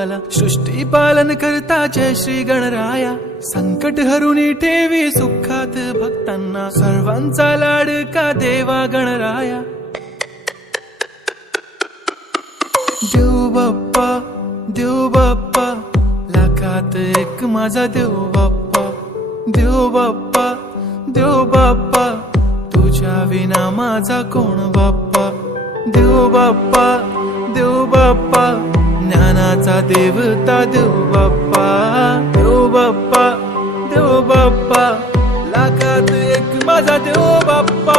आला, सृष्टी पालन करता जय श्री गणराया. संकट हरुनी ठेवी सुखात भक्तांना, सर्वांचा लाडका देवा गणराया. देव बाप्पा, देव बाप्पा, लाखात एक माझा देव बाप्पा. देव बाप्पा, देव बाप्पा, तुझ्या विना माझा कोण बाप्पा. देव बाप्पा, देव बाप्पा, ज्ञानाचा देवता देव बाप्पा. देव बाप्पा, देव बाप्पा, लाखात एक माझा देव बाप्पा.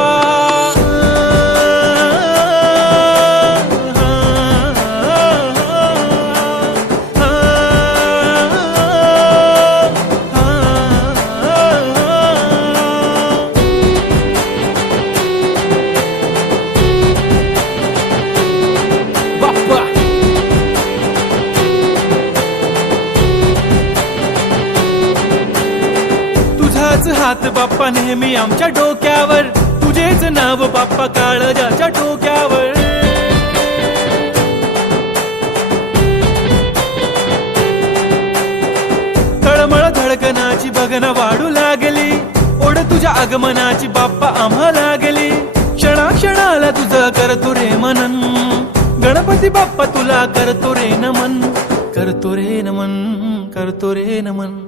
तुझाच हात बाप्पा नेहमी आमच्या डोक्यावर, तुझेच नाव बाप्पा काळजाच्या डोक्यावर. तळमळ धडकनाची बघन वाढू लागली, ओढ तुझ्या आगमनाची बाप्पा आम्हा लागली. क्षणाक्षणाला तुझं करतो रे मनन, गणपती बाप्पा तुला करतो रे नमन. करतो रे नमन, करतो रे नमन.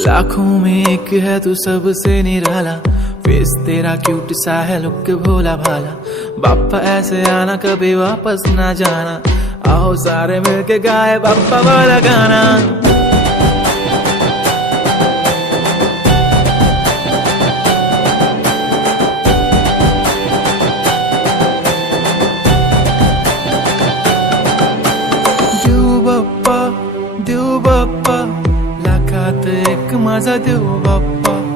लाखों में एक है तू सबसे निराला, फेस तेरा क्यूट सा है लुक भोला भाला. बाप्पा ऐसे आना कभी वापस ना जाना, आओ सारे मिलके गाए बाप्पा वाला गाना. देव बाप्पा, देव बाप्पा, लाखात एक माझा देव बाप्पा.